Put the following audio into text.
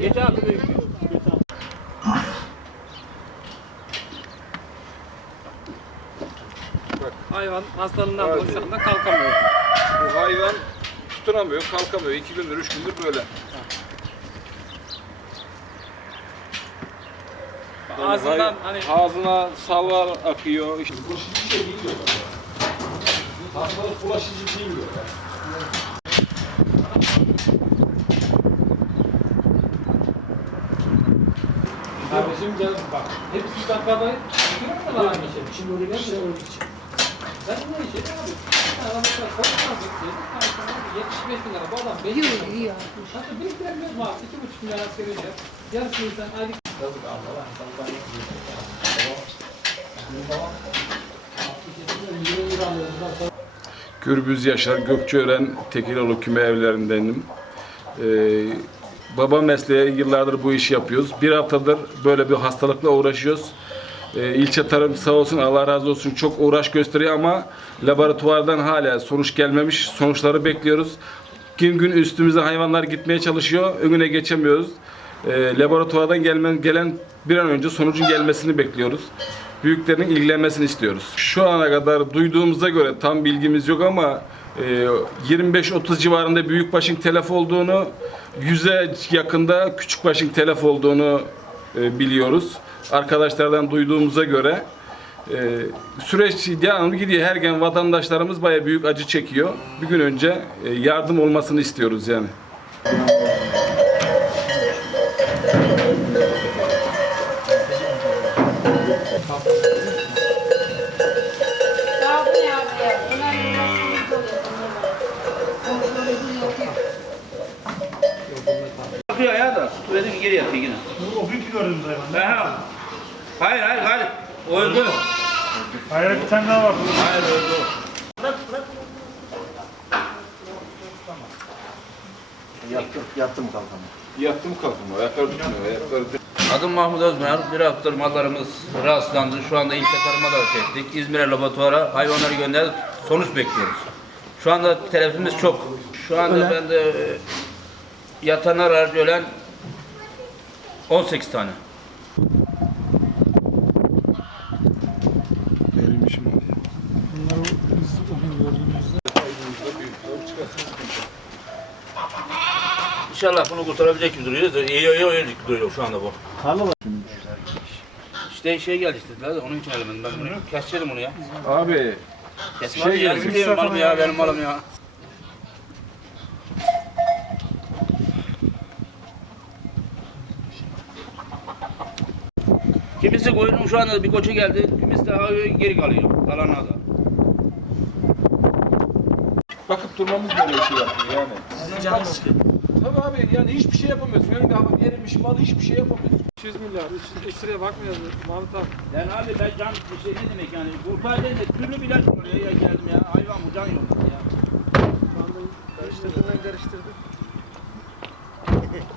Büyük. Bak. Hayvan hastalığından boşluğunda kalkamıyor. Bu hayvan tutunamıyor, kalkamıyor. İki gündür, üç gündür böyle. Ağzından hani Ağzına salvar akıyor. İşte bulaşıcı şey değil Hastalık bulaşıcı değil Kardeşim gel bak. Hepsi dakikada gidiyor mu lan aynı şey? Şimdi oraya ne şey olduğu için. Ben ne işe ne yapayım? Bir tane adam mesela korkmaz dedi. Bir tane sana 75 bin lira. Bu adam 5 bin lira. Yiyor, yiyor. Hatta biriktiremiyoruz mu abi? 2,5 milyon asgari ücret. Yarısı insan aylık. Yazık Allah lan. Insanlar Gürbüz Yaşar, Gökçeören, Tekiloğlu küme evlerindenim. Ee, baba mesleği yıllardır bu işi yapıyoruz. Bir haftadır böyle bir hastalıkla uğraşıyoruz. Ee, ilçe tarım sağ olsun Allah razı olsun çok uğraş gösteriyor ama laboratuvardan hala sonuç gelmemiş. Sonuçları bekliyoruz. Gün gün üstümüze hayvanlar gitmeye çalışıyor. Önüne geçemiyoruz. Ee, laboratuvardan gelmen, gelen bir an önce sonucun gelmesini bekliyoruz. Büyüklerin ilgilenmesini istiyoruz. Şu ana kadar duyduğumuza göre tam bilgimiz yok ama e, 25-30 civarında büyükbaşın telef olduğunu, 100'e yakında küçükbaşın telef olduğunu e, biliyoruz. Arkadaşlardan duyduğumuza göre e, süreç devamlı gidiyor. Her gün vatandaşlarımız bayağı büyük acı çekiyor. Bir gün önce e, yardım olmasını istiyoruz yani. Daha geri yatıyor yine. O büyük gördüğümüz hayvan. Aha. Hayır hayır hayır. O öldü. Hayır bir tane daha var. Hayır öldü o. Yattım kalktım. Ayakları tutmuyor. Ayakları Adım Mahmut Özmer. Bir haftadır mallarımız rahatsızlandı. Şu anda ilçe tarıma da çektik. İzmir'e laboratuvara hayvanları gönderdik. Sonuç bekliyoruz. Şu anda telefimiz çok. Şu anda bende e, yatanlar harici ölen 18 tane. İnşallah bunu kurtarabilecek gibi duruyor. İyi iyi iyi iyi duruyor şu anda bu. İşte şey geldi işte. Daha da onun için elemedim ben bunu. Keseceğim bunu ya. Abi Kesme Şey abi ya. geldi. Benim malım ya. Benim malım ya. Kimisi koyunun şu anda bir koçu geldi. Kimisi havaya geri kalıyor. Kalanlar da. bakıp durmamız böyle şey yapıyor yani. Tabii abi yani hiçbir şey yapamıyoruz. Önünde hava erimiş mal hiçbir şey yapamıyoruz. 200 milyar. 3 liraya bakmıyoruz Mahmut abi. Yani abi ben can bir şey ne demek yani? De türlü bir ilaç geldim ya. Hayvan